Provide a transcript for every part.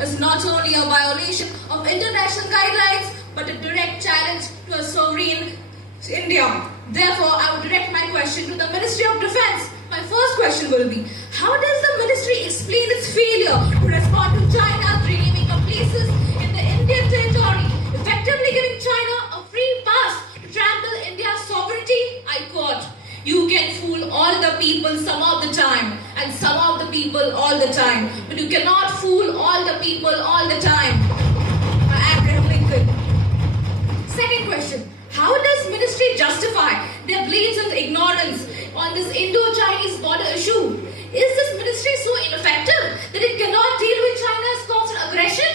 is not only a violation of international guidelines but a direct challenge to a sovereign India. Therefore, I would direct my question to the Ministry of Defence. My first question will be, how does the ministry explain its failure to respond to China's renaming of places in the Indian territory, effectively giving China a free pass to trample India's sovereignty? I quote, "You can fool all the people some of the time and some of the people all the time, but you cannot fool all the people all the time." Abraham Lincoln. Second question, how does ministry justify their blatant ignorance on this Indo-Chinese border issue? Is this ministry so ineffective that it cannot deal with China's constant aggression?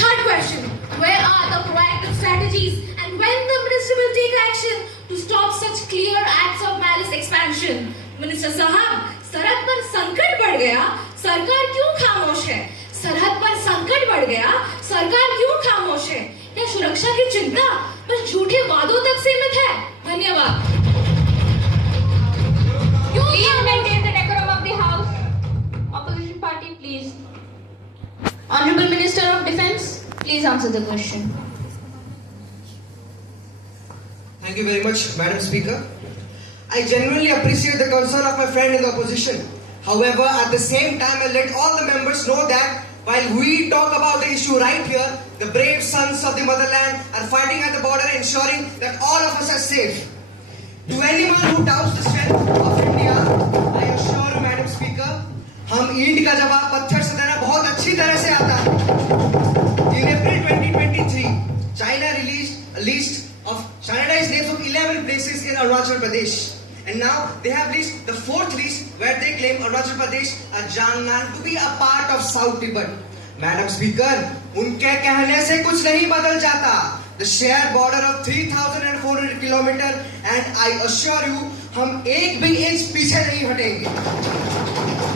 Third question, where are the proactive strategies and when the ministry will take action to stop such clear acts of malice expansion? Minister Sahab, सरहद पर संकट बढ़ गया, सरकार क्यों खामोश है? सरहद पर संकट बढ़ गया, सरकार क्यों खामोश है? क्या सुरक्षा की चिंता बस झूठे वादों तक सीमित है? धन्यवाद। Please maintain the decorum of the House. Opposition party, please. Honorable Minister of Defence, please answer the question. Thank you very much, Madam Speaker. I genuinely appreciate the concern of my friend in the opposition. However, at the same time, I let all the members know that while we talk about the issue right here, the brave sons of the motherland are fighting at the border, ensuring that all of us are safe. To anyone who doubts the strength of India, I assure you, Madam Speaker, हम ईंट का जवाब पत्थर से देना बहुत अच्छी तरह से आता है. In April 2023, China released a list of standardized names of 11 places in Arunachal Pradesh. And now they have released the fourth list where they claim Arunachal Pradesh and Jiangnan to be a part of South Tibet. Madam Speaker, उनके कहने से कुछ नहीं बदल जाता. The shared border of 3,400 kilometers, and I assure you, हम एक भी इंच पीछे नहीं हटेंगे.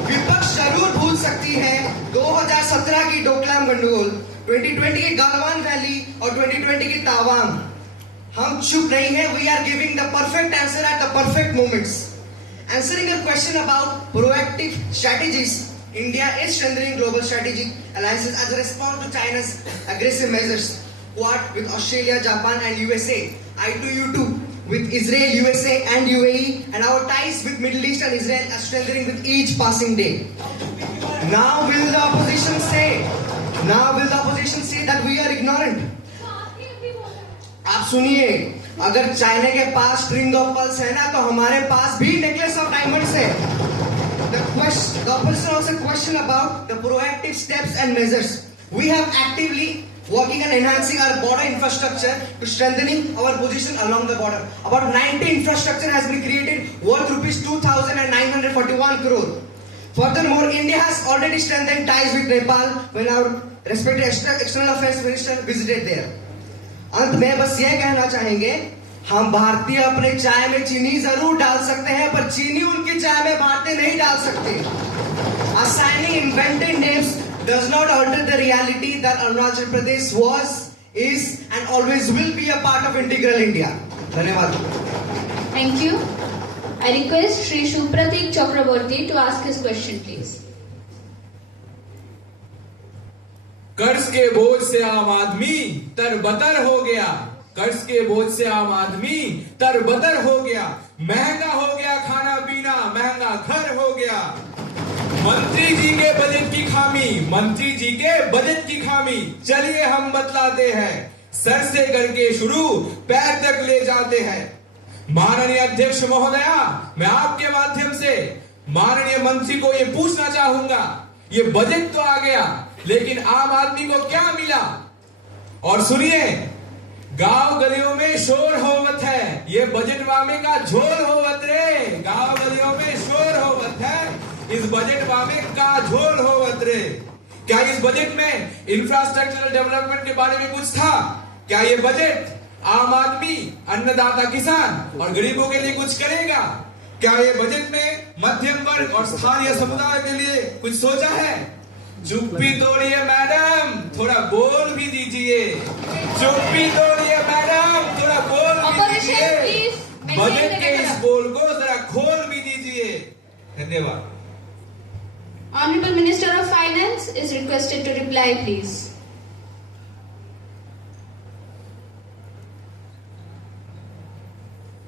विपक्ष जरूर भूल सकती है 2017 की डोकलाम गंडगोल, 2020 की गालवान वैली और 2020 की तावांग. हम चुप नहीं हैं. We are giving the perfect answer at the perfect moments. Answering your question about proactive strategies, India is strengthening global strategic alliances as a response to China's aggressive measures. Quad with Australia, Japan and USA. I2U2 with Israel, USA and UAE, and our ties with Middle East and Israel are strengthening with each passing day. Now will the opposition say that we are ignorant? आप सुनिए, अगर China के पास string of pearls है ना, तो हमारे पास भी necklace of diamonds है. The opposition also question about the proactive steps and measures. We have actively working on enhancing our border infrastructure to strengthening our position along the border. About 90 infrastructure has been created worth rupees 2,941 crore. Furthermore, India has already strengthened ties with Nepal when our respected external affairs minister visited there. अंत में बस यह कहना चाहेंगे, हम भारतीय अपने चाय में चीनी जरूर डाल सकते हैं, पर चीनी उनकी चाय में भारतीय नहीं डाल सकते. Assigning invented names does not alter the reality that Arunachal Pradesh was, is and always will be a part of integral India. धन्यवाद. Thank you. I request Shri Supratik Chakraborty to ask his question, please. कर्ज के बोझ से आम आदमी तरबतर हो गया. कर्ज के बोझ से आम आदमी तरबतर हो गया. महंगा हो गया खाना पीना, महंगा घर हो गया. मंत्री जी के बजट की खामी, मंत्री जी के बजट की खामी, चलिए हम बतलाते हैं. सर से करके शुरू पैर तक ले जाते हैं. माननीय अध्यक्ष महोदया, मैं आपके माध्यम से माननीय मंत्री को ये पूछना चाहूंगा, ये बजट तो आ गया, लेकिन आम आदमी को क्या मिला? और सुनिए, गांव गलियों में शोर होवत है, ये बजट वामे का झोल होवत रे. गांव गलियों में शोर होवत है, इस बजट वामे का झोल होवत रे. क्या इस बजट में इंफ्रास्ट्रक्चरल डेवलपमेंट के बारे में कुछ था? क्या ये बजट आम आदमी, अन्नदाता किसान और गरीबों के लिए कुछ करेगा? क्या ये बजट में मध्यम वर्ग और स्थानीय समुदाय के लिए कुछ सोचा है? चुप्पी तोड़िए मैडम, थोड़ा बोल भी दीजिए. चुप्पी तोड़िए मैडम, थोड़ा बोल भी दीजिए. बजट के इस बोल को जरा खोल भी दीजिए. धन्यवाद. Honorable Minister of Finance is requested to reply, please.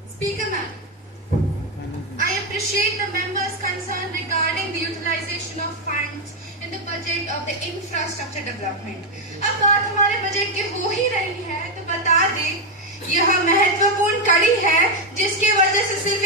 Speaker ma'am, I appreciate the members' concern regarding the utilization of funds in the budget of the infrastructure development. अब बात हमारे बजट की हो ही रही है तो बता दें यह महत्वपूर्ण कड़ी है जिसकी वजह से सिर्फ